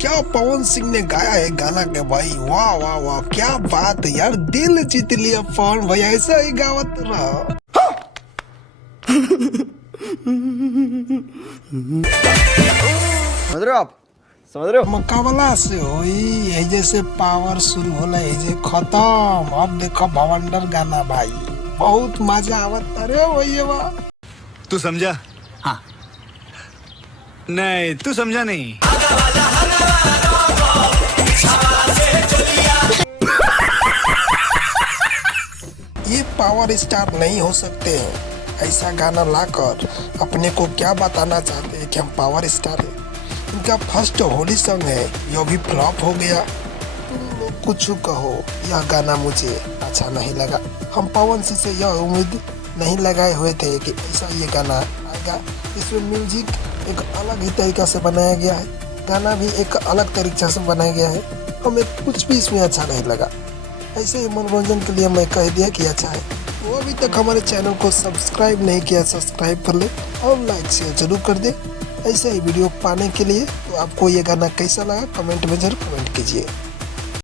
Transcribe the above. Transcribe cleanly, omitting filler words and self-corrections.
क्या पवन सिंह ने गाया है गाना के भाई, वाह वाह वाह, क्या बात है यार, दिल जीत लिया पवन भाई, ऐसा ही गावत रहा। समझ रहे हो आप, समझ रहे हो? मुकाबला से होई ये जैसे पावर शुरू होला ये जे खत्म। अब देखो भवंडर गाना भाई, बहुत मजा आवत। अरे वही वाह, तू समझा? हाँ नहीं, तू समझा नहीं। ये पावर स्टार नहीं हो सकते हैं। ऐसा गाना लाकर अपने को क्या बताना चाहते हैं कि हम पावर स्टार हैं। इनका फर्स्ट होली सॉन्ग है, यो भी फ्लॉप हो गया। तुम लोग कुछ कहो, यह गाना मुझे अच्छा नहीं लगा। हम पवन सिंह से यह उम्मीद नहीं लगाए हुए थे कि ऐसा ये गाना आएगा। इसमें म्यूजिक एक अलग ही तरीका से बनाया गया है, गाना भी एक अलग तरीके से बनाया गया है। हमें कुछ भी इसमें अच्छा नहीं लगा। ऐसे ही मनोरंजन के लिए मैं कह दिया कि अच्छा है। वो अभी तक हमारे चैनल को सब्सक्राइब नहीं किया, सब्सक्राइब कर ले और लाइक शेयर जरूर कर दे ऐसे ही वीडियो पाने के लिए। तो आपको ये गाना कैसा लगा कमेंट में जरूर कमेंट कीजिए।